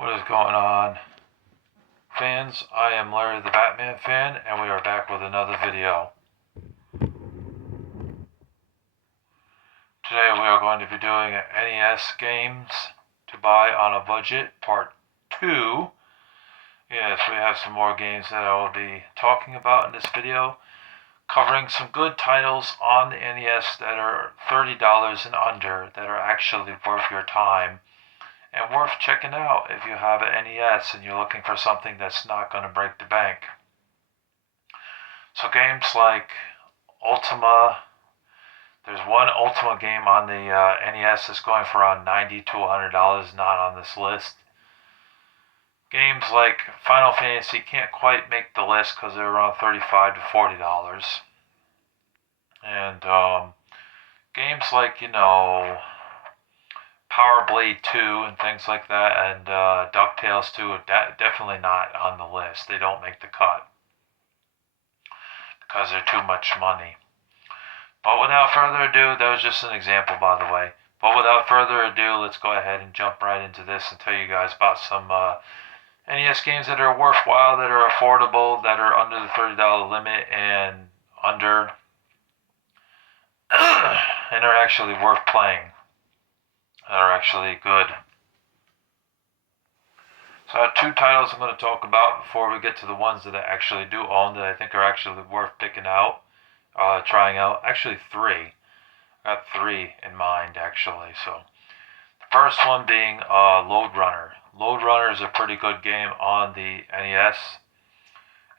What is going on, fans? I am Larry the Batman fan, and we are back with another video. Today we are going to be doing NES games to buy on a budget, part 2. Yes, we have some more games that I will be talking about in this video, covering some good titles on the NES that are $30 and under, that are actually worth your time and worth checking out if you have an NES and you're looking for something that's not going to break the bank. So games like Ultima, there's one Ultima game on the NES that's going for around $90 to $100, not on this list. Games like Final Fantasy can't quite make the list because they're around $35 to $40. And games like, Power Blade 2 and things like that, and DuckTales 2 are definitely not on the list. They don't make the cut because they're too much money. But without further ado, that was just an example, by the way. But without further ado, let's go ahead and jump right into this and tell you guys about some NES games that are worthwhile, that are affordable, that are under the $30 limit and under, and are actually worth playing. That are actually good. So I have two titles I'm going to talk about before we get to the ones that I actually do own that I think are actually worth picking out, trying out. Actually three. I got three in mind actually. So the first one being Lode Runner. Lode Runner is a pretty good game on the NES.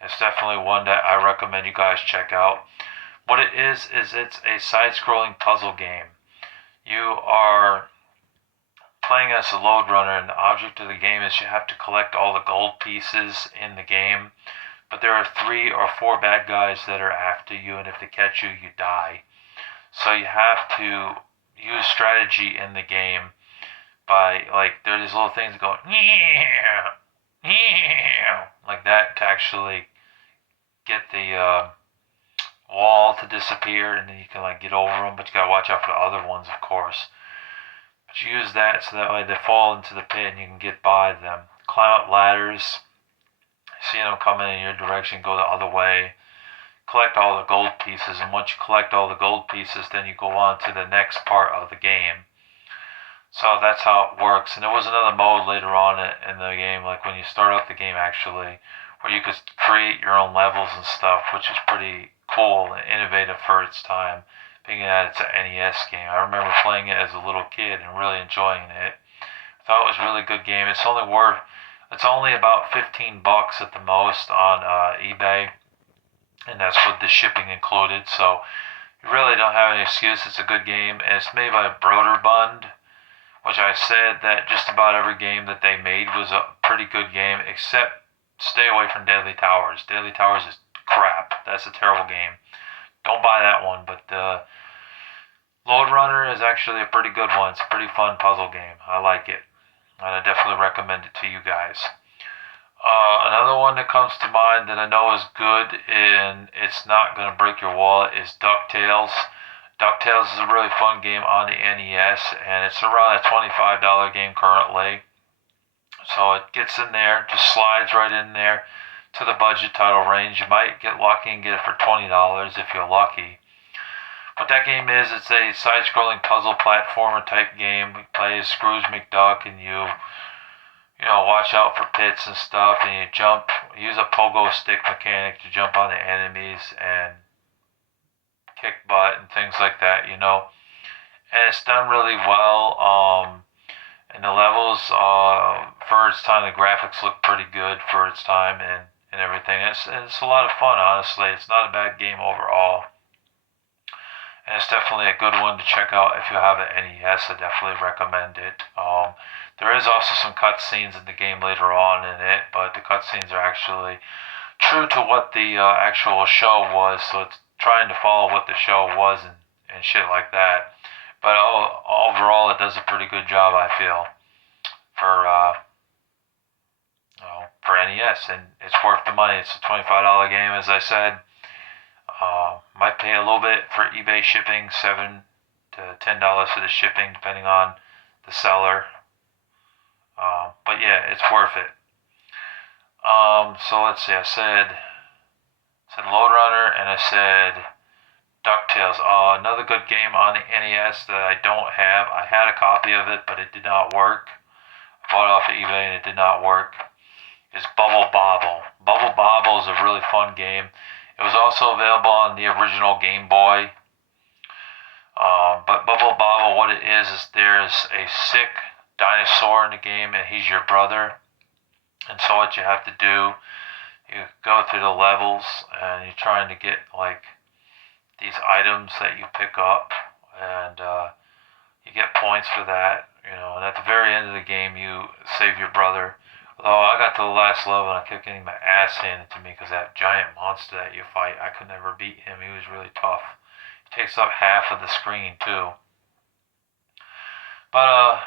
It's definitely one that I recommend you guys check out. What it is it's a side-scrolling puzzle game. You are playing as a Lode Runner, and the object of the game is you have to collect all the gold pieces in the game, but there are 3 or 4 bad guys that are after you, and if they catch you, you die. So you have to use strategy in the game by, there are these little things that go like that to actually get the wall to disappear, and then you can get over them, but you gotta watch out for the other ones, of course. But you use that so that way they fall into the pit and you can get by them. Climb up ladders. See them coming in your direction, go the other way. Collect all the gold pieces, and once you collect all the gold pieces, then you go on to the next part of the game. So that's how it works. And there was another mode later on in the game, like when you start up the game actually, where you could create your own levels and stuff, which is pretty cool and innovative for its time. Being that it's an NES game. I remember playing it as a little kid and really enjoying it. I thought it was a really good game. It's only about $15 at the most on eBay, and that's with the shipping included. So you really don't have any excuse. It's a good game, and it's made by Broderbund, which I said that just about every game that they made was a pretty good game, except stay away from Deadly Towers. Deadly Towers is crap. That's a terrible game. Don't buy that one, but Lode Runner is actually a pretty good one. It's a pretty fun puzzle game. I like it, and I definitely recommend it to you guys. Another one that comes to mind that I know is good and it's not going to break your wallet is DuckTales. DuckTales is a really fun game on the NES, and it's around a $25 game currently. So it gets in there, just slides right in there to the budget title range. You might get lucky and get it for $20 if you're lucky. What that game is, it's a side-scrolling puzzle platformer type game. You play as Scrooge McDuck, and you watch out for pits and stuff, and you jump. Use a pogo stick mechanic to jump on the enemies and kick butt and things like that, And it's done really well. And the levels, for its time, the graphics look pretty good for its time and everything. It's a lot of fun, honestly. It's not a bad game overall. And it's definitely a good one to check out if you have an NES. I definitely recommend it. There is also some cutscenes in the game later on in it, but the cutscenes are actually true to what the actual show was, so it's trying to follow what the show was and shit like that. But overall, it does a pretty good job, I feel, for NES, and it's worth the money. It's a $25 game, as I said. Might pay a little bit for eBay shipping, $7 to $10 for the shipping, depending on the seller. But yeah, it's worth it. So let's see. I said Lode Runner, and I said DuckTales. Another good game on the NES that I don't have. I had a copy of it, but it did not work. I bought it off of eBay and it did not work. Is Bubble Bobble. Bubble Bobble is a really fun game. It was also available on the original Game Boy. But Bubble Bobble, what it is there's a sick dinosaur in the game, and he's your brother. And so what you have to do, you go through the levels, and you're trying to get like these items that you pick up, and you get points for that. And at the very end of the game, you save your brother. Although I got to the last level and I kept getting my ass handed to me because that giant monster that you fight, I could never beat him. He was really tough. He takes up half of the screen too. But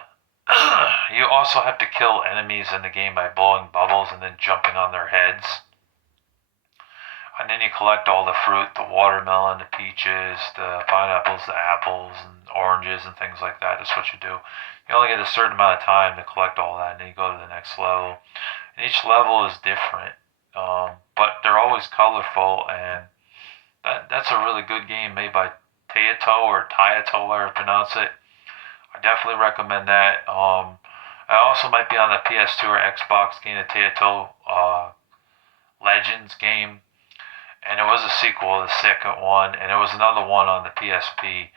you also have to kill enemies in the game by blowing bubbles and then jumping on their heads. And then you collect all the fruit, the watermelon, the peaches, the pineapples, the apples, and oranges, and things like that. That's what you do. You only get a certain amount of time to collect all that, and then you go to the next level. And each level is different, but they're always colorful, and that's a really good game made by Taito, or Taito, however you pronounce it. I definitely recommend that. I also might be on the PS2 or Xbox game, the Taito Legends game. And it was a sequel, the second one, and there was another one on the PSP.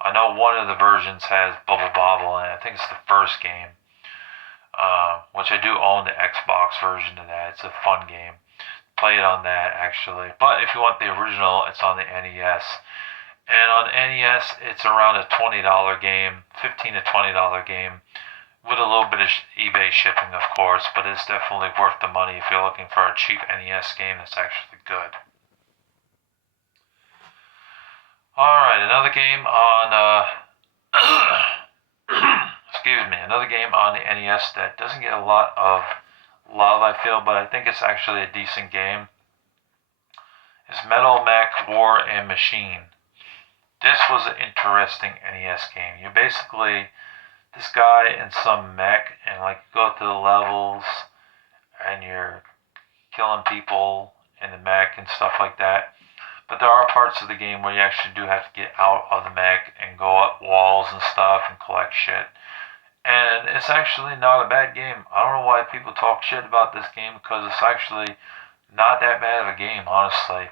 I know one of the versions has Bubble Bobble, and I think it's the first game, which I do own the Xbox version of that. It's a fun game. Play it on that, actually. But if you want the original, it's on the NES. And on NES, it's around a $20 game, $15 to $20 game, with a little bit of eBay shipping, of course, but it's definitely worth the money if you're looking for a cheap NES game that's actually good. Alright, another game on, another game on the NES that doesn't get a lot of love, I feel, but I think it's actually a decent game, is Metal Mech War and Machine. This was an interesting NES game. You're basically this guy in some mech, and like you go through the levels, and you're killing people in the mech and stuff like that. But there are parts of the game where you actually do have to get out of the mech and go up walls and stuff and collect shit. And it's actually not a bad game. I don't know why people talk shit about this game, because it's actually not that bad of a game, honestly.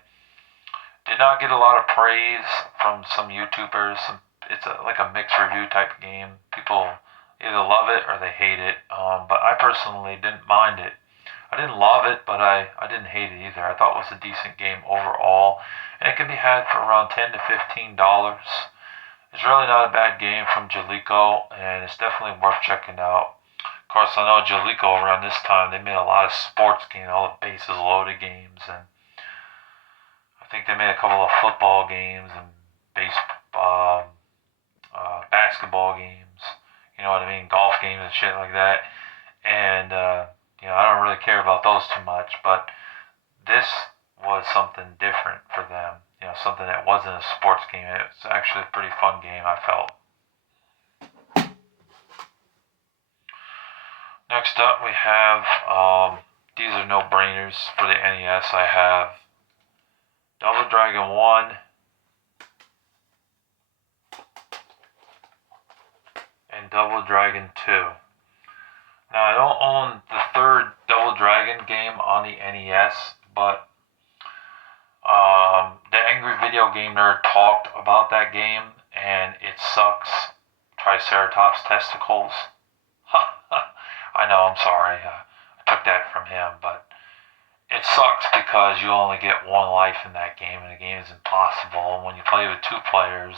Did not get a lot of praise from some YouTubers. It's like a mixed review type game. People either love it or they hate it. But I personally didn't mind it. I didn't love it, but I didn't hate it either. I thought it was a decent game overall. And it can be had for around $10 to $15. It's really not a bad game from Jaleco, and it's definitely worth checking out. Of course, I know Jaleco around this time, they made a lot of sports games, all the bases loaded games, and I think they made a couple of football games and basketball games, you know what I mean, golf games and shit like that. And, I don't really care about those too much, but this was something different for them. Something that wasn't a sports game. It's actually a pretty fun game, I felt. Next up, we have, these are no-brainers for the NES. I have Double Dragon 1 and Double Dragon 2. Now, I don't own the third Double Dragon game on the NES, but the Angry Video Game Nerd talked about that game, and it sucks. Triceratops testicles. I know, I'm sorry. I took that from him, but it sucks because you only get one life in that game, and the game is impossible. And when you play with two players,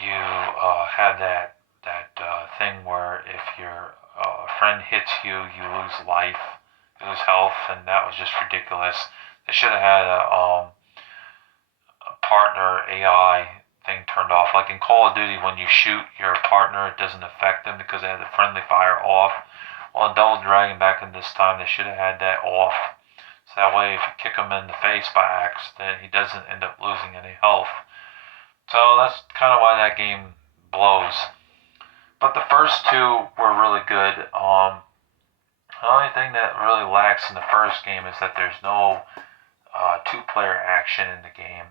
you have that thing where if your friend hits you, you lose life, you lose health, and that was just ridiculous. They should have had a partner AI thing turned off. Like in Call of Duty, when you shoot your partner, it doesn't affect them because they have the friendly fire off. Well, in Double Dragon back in this time, they should have had that off. So that way, if you kick him in the face by accident, he doesn't end up losing any health. So that's kind of why that game blows. But the first two were really good. The only thing that really lacks in the first game is that there's no two-player action in the game,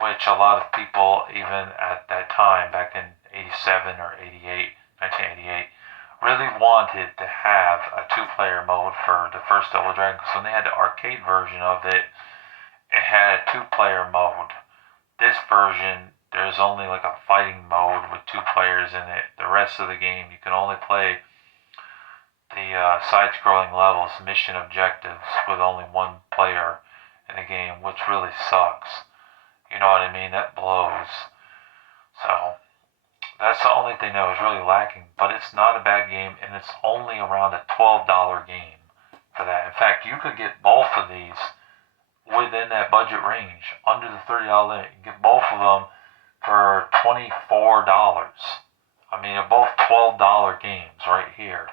which a lot of people, even at that time, back in 87 or 88, 1988, really wanted to have a two-player mode for the first Double Dragon, because when they had the arcade version of it, it had a two-player mode. This version, there's only like a fighting mode with two players in it. The rest of the game, you can only play the side-scrolling levels, mission objectives, with only one player in the game, which really sucks. You know what I mean? That blows. So that's the only thing that was really lacking. But it's not a bad game, and it's only around a $12 game for that. In fact, you could get both of these within that budget range, under the $30 limit. You can get both of them for $24. I mean, they're both $12 games right here.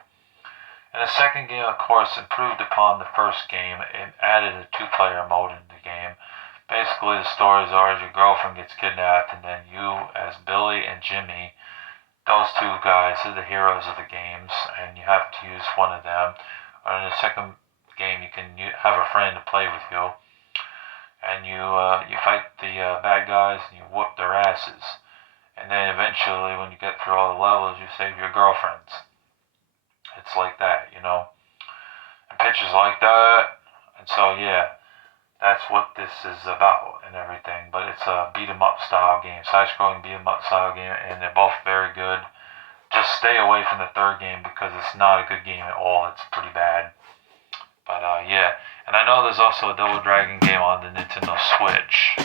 And the second game, of course, improved upon the first game. It added a two-player mode in the game. Basically, the stories are your girlfriend gets kidnapped, and then you, as Billy and Jimmy, those two guys are the heroes of the games, and you have to use one of them. Or in the second game, you can have a friend to play with you, and you fight the bad guys, and you whoop their asses. And then eventually, when you get through all the levels, you save your girlfriends. It's like that, you know. And pictures like that. And so, yeah, that's what this is about and everything. But it's a beat 'em up style game, side-scrolling beat 'em up style game, and they're both very good. Just stay away from the third game because it's not a good game at all. It's pretty bad. But yeah, and I know there's also a Double Dragon game on the Nintendo Switch,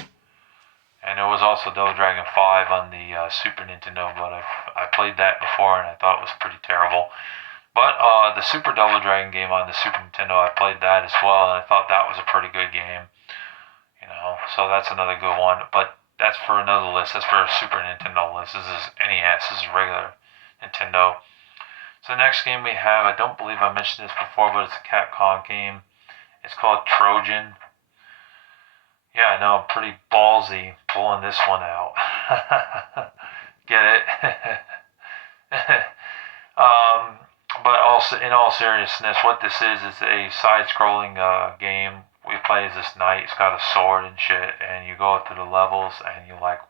and there was also Double Dragon 5 on the Super Nintendo. But I played that before and I thought it was pretty terrible. But the Super Double Dragon game on the Super Nintendo, I played that as well, and I thought that was a pretty good game. You know, so that's another good one. But that's for another list. That's for a Super Nintendo list. This is NES. This is regular Nintendo. So the next game we have, I don't believe I mentioned this before, but it's a Capcom game. It's called Trojan. Yeah, I know, I'm pretty ballsy pulling this one out. Get it? But also, in all seriousness, what this is a side-scrolling game. We play as this knight. He's got a sword and shit, and you go through the levels, and you like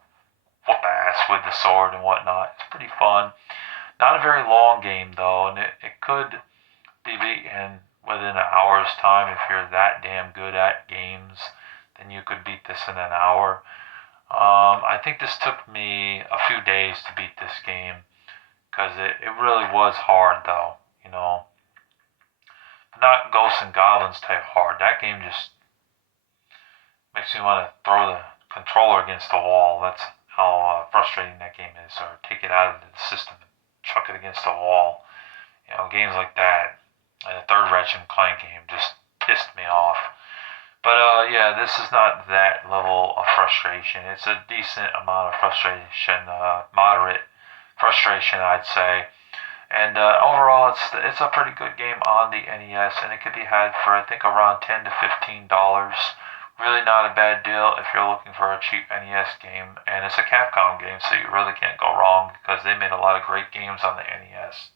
whoop ass with the sword and whatnot. It's pretty fun. Not a very long game though, and it could be beaten within an hour's time if you're that damn good at games. Then you could beat this in an hour. I think this took me a few days to beat this game because it really was hard though, you know. Not Ghosts and Goblins type hard. That game just makes me want to throw the controller against the wall. That's how frustrating that game is. Or take it out of the system and chuck it against the wall. You know, games like that. And the third Ratchet and Clank game just pissed me off. But yeah, this is not that level of frustration. It's a decent amount of frustration, moderate frustration, I'd say. And overall, it's a pretty good game on the NES, and it could be had for I think around $10 to $15. Really not a bad deal if you're looking for a cheap NES game, and it's a Capcom game, so you really can't go wrong because they made a lot of great games on the NES.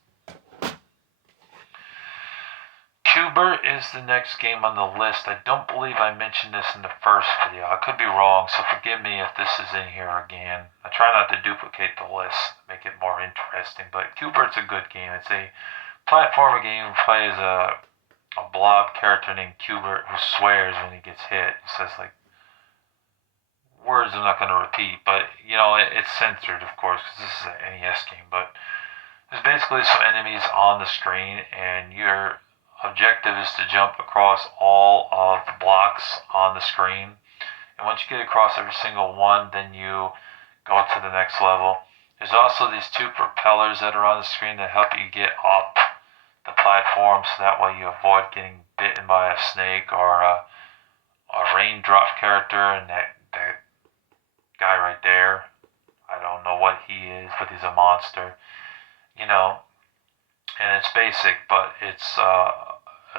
Q*bert is the next game on the list. I don't believe I mentioned this in the first video. I could be wrong, so forgive me if this is in here again. I try not to duplicate the list, make it more interesting, but Q*bert's a good game. It's a platformer game that plays a blob character named Q*bert who swears when he gets hit. He says like words I'm not going to repeat, but you know it's censored, of course, because this is an NES game. But there's basically some enemies on the screen, and your objective is to jump across all of the blocks on the screen. And once you get across every single one, then you go to the next level. There's also these two propellers that are on the screen that help you get up the platform, so that way you avoid getting bitten by a snake or a raindrop character. And that guy right there, I don't know what he is, but he's a monster, you know. And it's basic, but it's a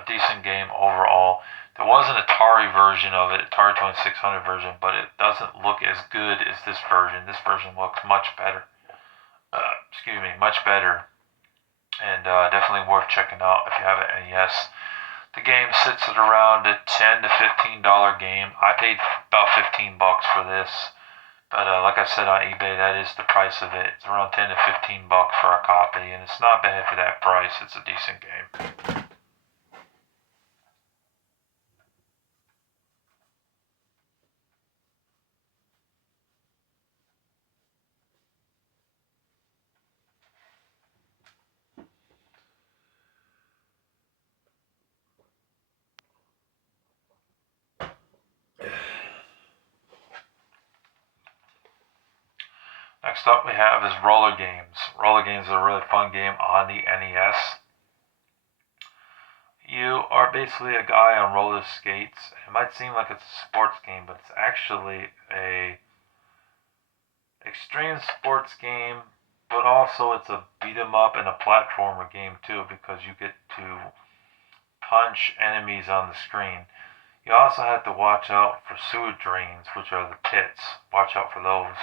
decent game overall. There was an Atari version of it, Atari 2600 version, but it doesn't look as good as this version. This version looks much better. excuse me, much better, and definitely worth checking out if you have an NES. The game sits at around a $10 to $15 game. I paid about $15 for this, but like I said on eBay, that is the price of it. It's around $10 to $15 for a copy, and it's not bad for that price. It's a decent game. Next up we have is roller games. Roller games are a really fun game on the NES. You are basically a guy on roller skates. It might seem like it's a sports game, but it's actually a extreme sports game, but also it's a beat 'em up and a platformer game too because you get to punch enemies on the screen. You also have to watch out for sewer drains, which are the pits. Watch out for those.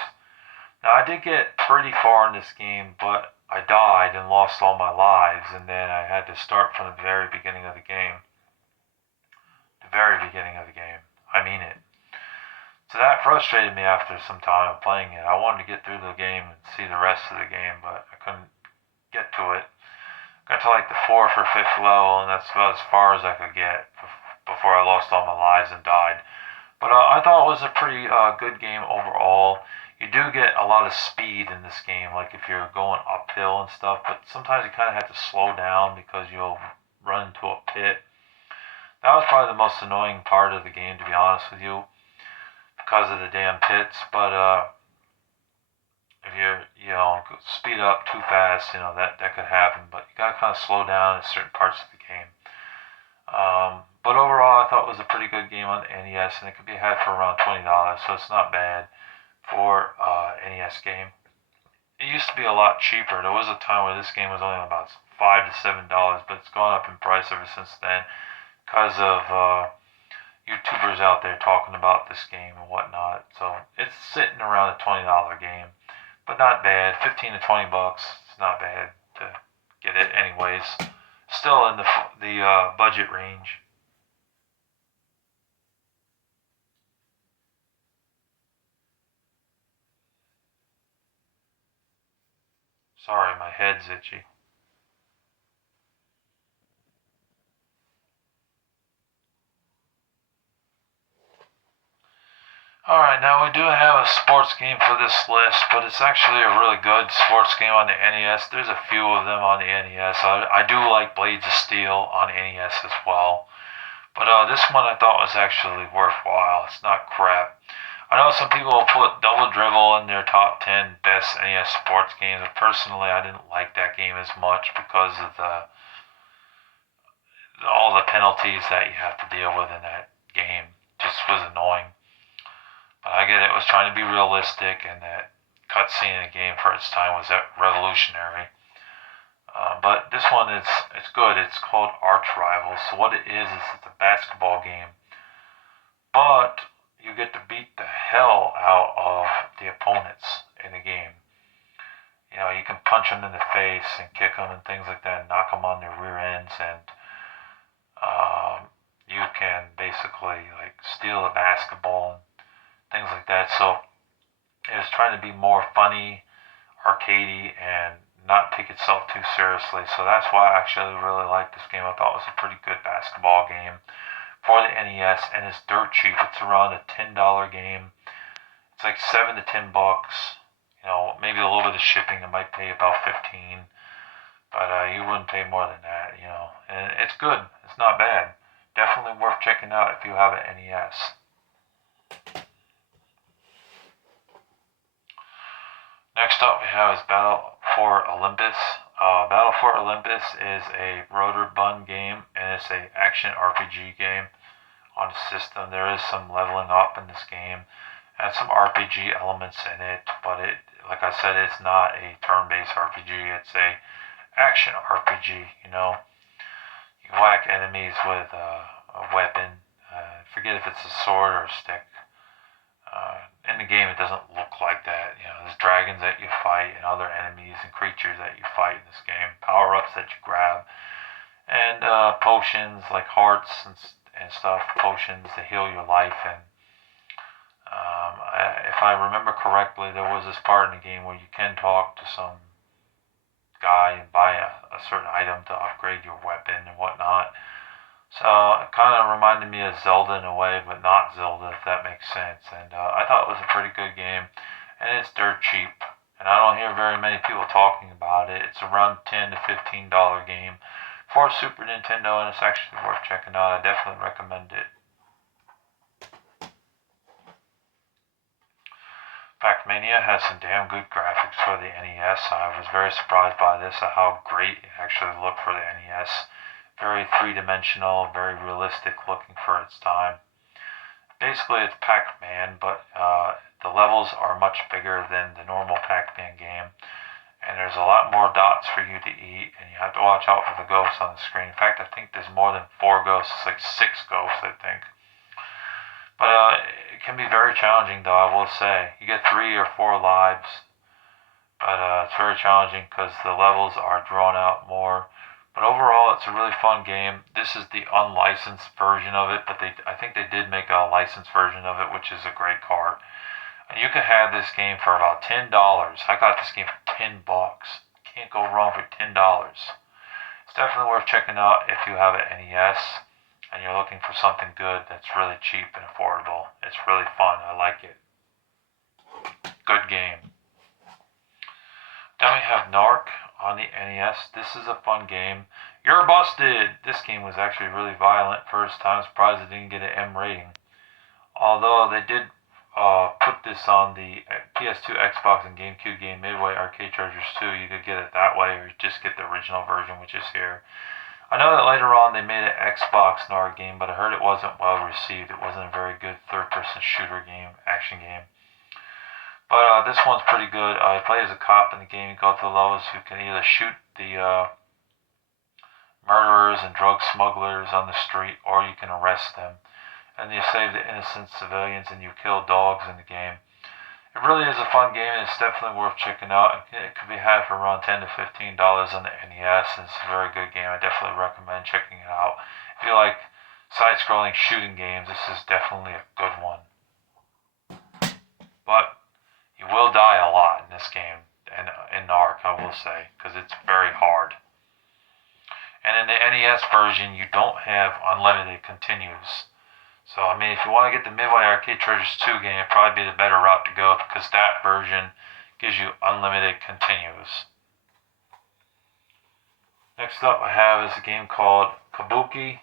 Now, I did get pretty far in this game, but I died and lost all my lives, and then I had to start from the very beginning of the game. The very beginning of the game. I mean it. So that frustrated me after some time of playing it. I wanted to get through the game and see the rest of the game, but I couldn't get to it. Got to like the fourth or fifth level, and that's about as far as I could get before I lost all my lives and died. But I thought it was a pretty good game overall. You do get a lot of speed in this game, like if you're going uphill and stuff, but sometimes you kind of have to slow down because you'll run into a pit. That was probably the most annoying part of the game, to be honest with you, because of the damn pits. But if you speed up too fast, that could happen. But you gotta kind of slow down in certain parts of the game. But overall, I thought it was a pretty good game on the NES, and it could be had for around $20, so it's not bad for NES game. It used to be a lot cheaper. There was a time where this game was only about $5 to $7, but it's gone up in price ever since then because of YouTubers out there talking about this game and whatnot. So it's sitting around a $20 game, but not bad. 15 to 20 bucks. It's not bad to get it, anyways. Still in the budget range. Sorry, my head's itchy. Alright, now we do have a sports game for this list, but it's actually a really good sports game on the NES. There's a few of them on the NES. I do like Blades of Steel on NES as well. But this one I thought was actually worthwhile. It's not crap. I know some people will put Double Dribble in their top 10 best NES sports games, but personally I didn't like that game as much because of all the penalties that you have to deal with in that game. Just was annoying. But I get it was trying to be realistic, and that cutscene in the game for its time was revolutionary. But this one is it's good. It's called Arch Rivals. So what it is it's a basketball game, but you get to beat the hell out of the opponents in the game. You can punch them in the face and kick them and things like that, and knock them on their rear ends, and you can basically like steal a basketball and things like that. So it was trying to be more funny, arcadey, and not take itself too seriously. So that's why I actually really liked this game. I thought it was a pretty good basketball game for the NES, and it's dirt cheap. It's around a $10 game. It's like 7 to 10 bucks. Maybe a little bit of shipping. I might pay about 15, but you wouldn't pay more than that. And it's good. It's not bad. Definitely worth checking out if you have an NES. Next up, we have is Battle for Olympus. Battle for Olympus is a rotor bun game, and it's a action RPG game on the system. There is some leveling up in this game and some RPG elements in it, but like I said, it's not a turn-based RPG. It's a action RPG. You whack enemies with a weapon. Forget if it's a sword or a stick. In the game, it doesn't look look like that. You know, there's dragons that you fight and other enemies and creatures that you fight in this game, power ups that you grab, and potions like hearts and stuff, potions to heal your life. And if I remember correctly, there was this part in the game where you can talk to some guy and buy a certain item to upgrade your weapon and whatnot. So it kind of reminded me of Zelda in a way, but not Zelda, if that makes sense. And I thought it was a pretty good game, and it's dirt cheap. And I don't hear very many people talking about it. It's around $10 to $15 game for Super Nintendo, and it's actually worth checking out. I definitely recommend it. Pac-Mania has some damn good graphics for the NES. I was very surprised by this, at how great it actually looked for the NES. Very three-dimensional, very realistic looking for its time. Basically, it's Pac-Man, but the levels are much bigger than the normal Pac-Man game. And there's a lot more dots for you to eat, and you have to watch out for the ghosts on the screen. In fact, I think there's more than 4 ghosts. It's like 6 ghosts, I think. But it can be very challenging, though, I will say. You get 3 or 4 lives, but it's very challenging because the levels are drawn out more. But overall, it's a really fun game. This is the unlicensed version of it, but I think they did make a licensed version of it, which is a great card. And you can have this game for about $10. I got this game for $10. Can't go wrong for $10. It's definitely worth checking out if you have an NES and you're looking for something good that's really cheap and affordable. It's really fun. I like it. Good game. Then we have Narc on the NES. This is a fun game. You're busted! This game was actually really violent first time. Surprised it didn't get an M rating. Although they did put this on the PS2, Xbox, and GameCube game Midway arcade treasures too. You could get it that way, or just get the original version, which is here. I know that later on they made an Xbox Narc game, but I heard it wasn't well received. It wasn't a very good third-person shooter game, action game. But this one's pretty good. You play as a cop in the game. You go through levels. You can either shoot the murderers and drug smugglers on the street, or you can arrest them. And you save the innocent civilians, and you kill dogs in the game. It really is a fun game, and it's definitely worth checking out. It could be had for around $10 to $15 on the NES, and it's a very good game. I definitely recommend checking it out. If you like side-scrolling shooting games, this is definitely a good one. But you will die a lot in this game, and in Narc, I will say, because it's very hard. And in the NES version, you don't have unlimited continues. So, I mean, if you want to get the Midway Arcade Treasures 2 game, it'd probably be the better route to go, because that version gives you unlimited continues. Next up I have is a game called Kabuki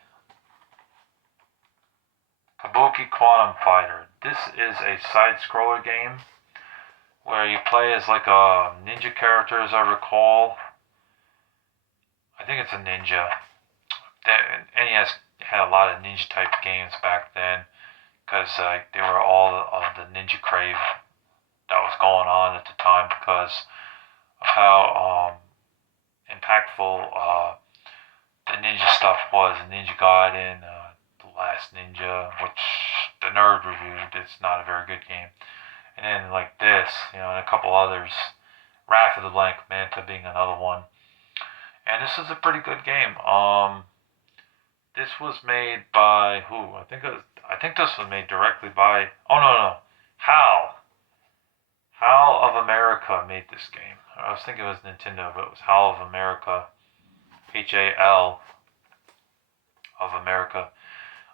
Quantum Fighter. This is a side-scroller game where you play as like a ninja character, as I recall. I think it's a ninja. NES had a lot of ninja type games back then, because they were all of the ninja crave that was going on at the time, because of how impactful the ninja stuff was. Ninja Gaiden, The Last Ninja, which the nerd reviewed. It's not a very good game. And then like this, and a couple others. Wrath of the Blank Manta being another one. And this is a pretty good game. This was made by who? I think this was made directly by. Oh no. HAL of America made this game. I was thinking it was Nintendo, but it was HAL of America. HAL of America.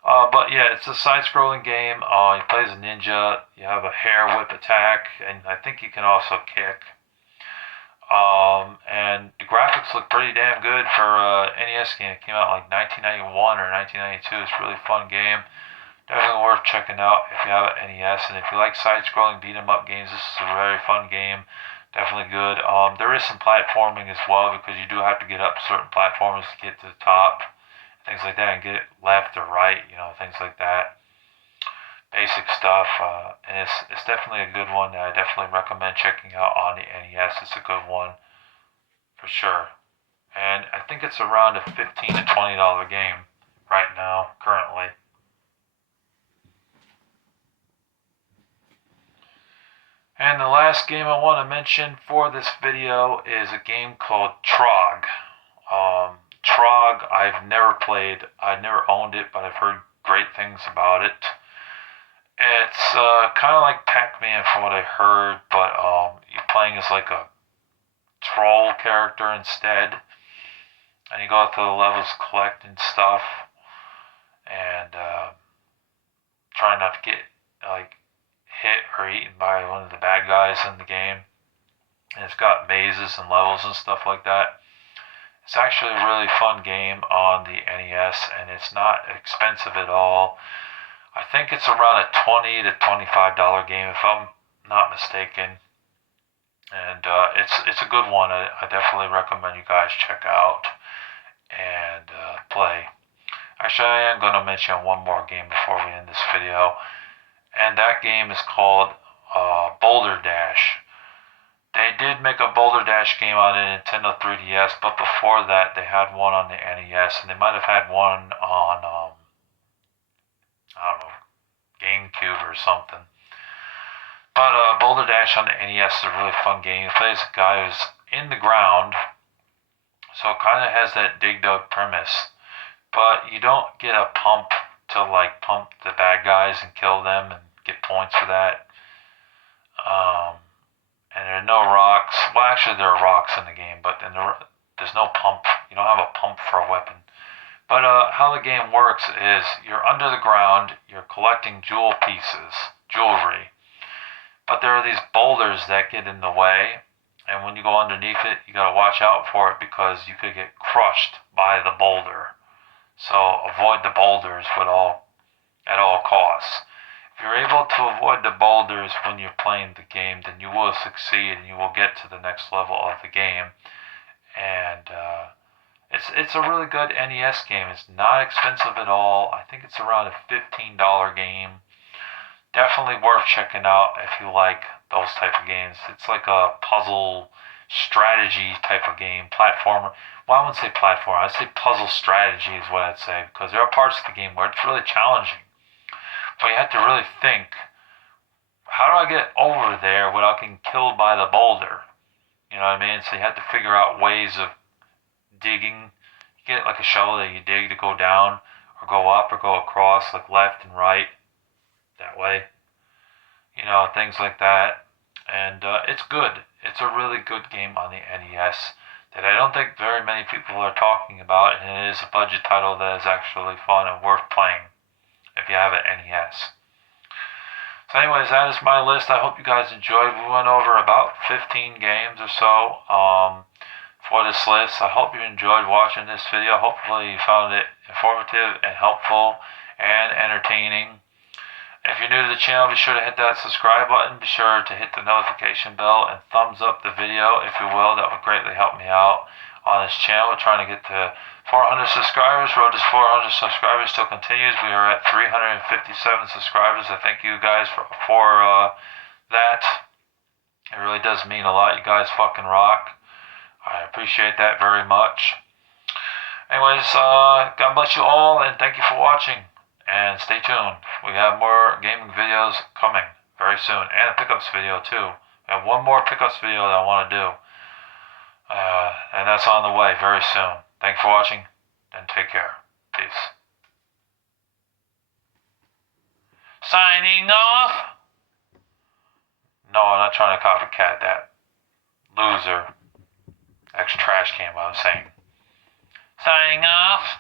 But yeah, it's a side-scrolling game. You play as a ninja. You have a hair whip attack, and I think you can also kick. And the graphics look pretty damn good for a NES game. It came out like 1991 or 1992. It's a really fun game. Definitely worth checking out if you have an NES. And if you like side-scrolling beat-em-up games, this is a very fun game. Definitely good. There is some platforming as well, because you do have to get up certain platforms to get to the top, things like that, and get it left or right, things like that. Basic stuff, and it's definitely a good one that I definitely recommend checking out on the NES. It's a good one for sure, and I think it's around a $15 to $20 game right now currently. And the last game I want to mention for this video is a game called Trog. Trog, I've never played. I've never owned it, but I've heard great things about it. It's kind of like Pac-Man from what I heard, but you're playing as like a troll character instead. And you go through the levels collecting stuff and trying not to get like hit or eaten by one of the bad guys in the game. And it's got mazes and levels and stuff like that. It's actually a really fun game on the NES, and it's not expensive at all. I think it's around a $20 to $25 game if I'm not mistaken. And it's a good one. I definitely recommend you guys check out and play. Actually, I am going to mention one more game before we end this video, and that game is called Boulder Dash. They did make a Boulder Dash game on the Nintendo 3DS, but before that they had one on the NES, and they might have had one on, I don't know, GameCube or something. But Boulder Dash on the NES is a really fun game. It plays a guy who's in the ground, so it kind of has that Dig Dug premise. But you don't get a pump to like pump the bad guys and kill them and get points for that. And there are no rocks. Well, actually there are rocks in the game, but then there's no pump. You don't have a pump for a weapon. But how the game works is you're under the ground, you're collecting jewelry. But there are these boulders that get in the way, and when you go underneath it, you gotta watch out for it because you could get crushed by the boulder. So avoid the boulders at all costs. If you're able to avoid the boulders when you're playing the game, then you will succeed and you will get to the next level of the game. And it's a really good NES game. It's not expensive at all. I think it's around a $15 game. Definitely worth checking out if you like those type of games. It's like a puzzle strategy type of game, platformer. Well, I wouldn't say platform. I'd say puzzle strategy is what I'd say, because there are parts of the game where it's really challenging. But you have to really think, how do I get over there without getting killed by the boulder? You know what I mean? So you have to figure out ways of digging. You get like a shovel that you dig to go down or go up or go across, like left and right, that way. You know, things like that. And it's good. It's a really good game on the NES that I don't think very many people are talking about, and it is a budget title that is actually fun and worth playing if you have an NES. So anyways, that is my list. I hope you guys enjoyed. We went over about 15 games or so for this list. I hope you enjoyed watching this video. Hopefully you found it informative and helpful and entertaining. If you're new to the channel, be sure to hit that subscribe button. Be sure to hit the notification bell and thumbs up the video if you will. That would greatly help me out on this channel. We're trying to get to 400 subscribers. Road to 400 subscribers still continues. We are at 357 subscribers. I thank you guys for that. It really does mean a lot. You guys fucking rock. I appreciate that very much. Anyways, God bless you all, and thank you for watching. And stay tuned. We have more gaming videos coming very soon, and a pickups video too. We have one more pickups video that I want to do, and that's on the way very soon. Thanks for watching, and take care. Peace. Signing off. No, I'm not trying to copycat that loser. Extra trash can, what I was saying. Signing off.